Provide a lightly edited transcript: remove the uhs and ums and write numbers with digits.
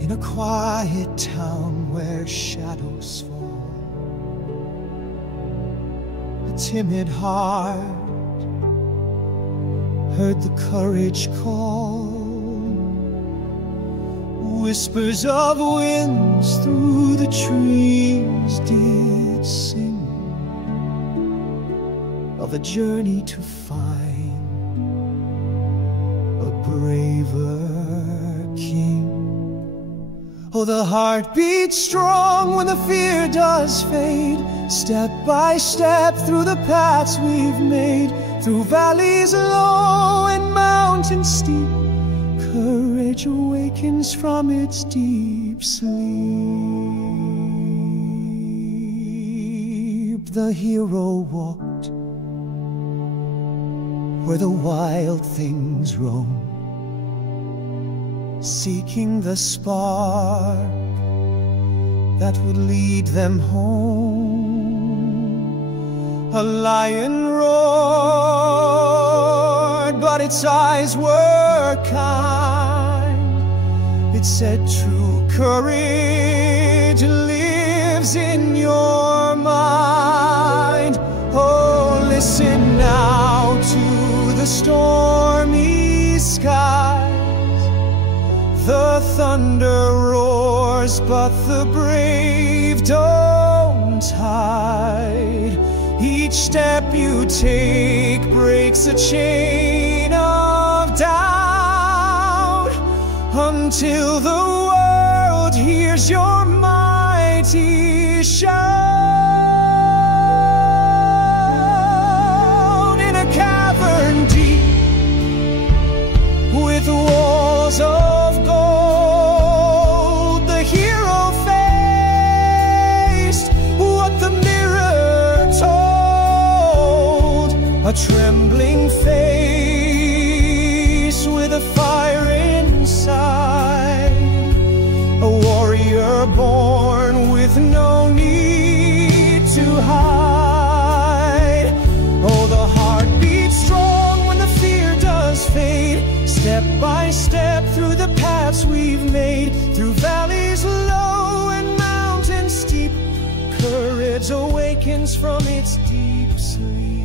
in a quiet town where shadows fall. A timid heart heard the courage call. Whispers of winds through the trees did sing of a journey to find a braver king. Oh, the heart beats strong when the fear does fade, step by step through the paths we've made, through valleys low and mountains steep. Courage awakens from its deep sleep. The hero walked where the wild things roam, seeking the spark that would lead them home. A lion roared, but its eyes were kind. It said, true courage lives in your mind. Oh, listen now to the stormy skies. The thunder roars, but the brave don't hide. Each step you take breaks a chain of doubt, until the world hears your mighty shout. In a cavern deep with walls of gold, the hero faced what the mirror told. A trembling face with a fire inside, a warrior born with no need to hide. Oh, the heart beats strong when the fear does fade, step by step through the paths we've made, through valleys low and mountains steep. Courage awakens from its deep sleep.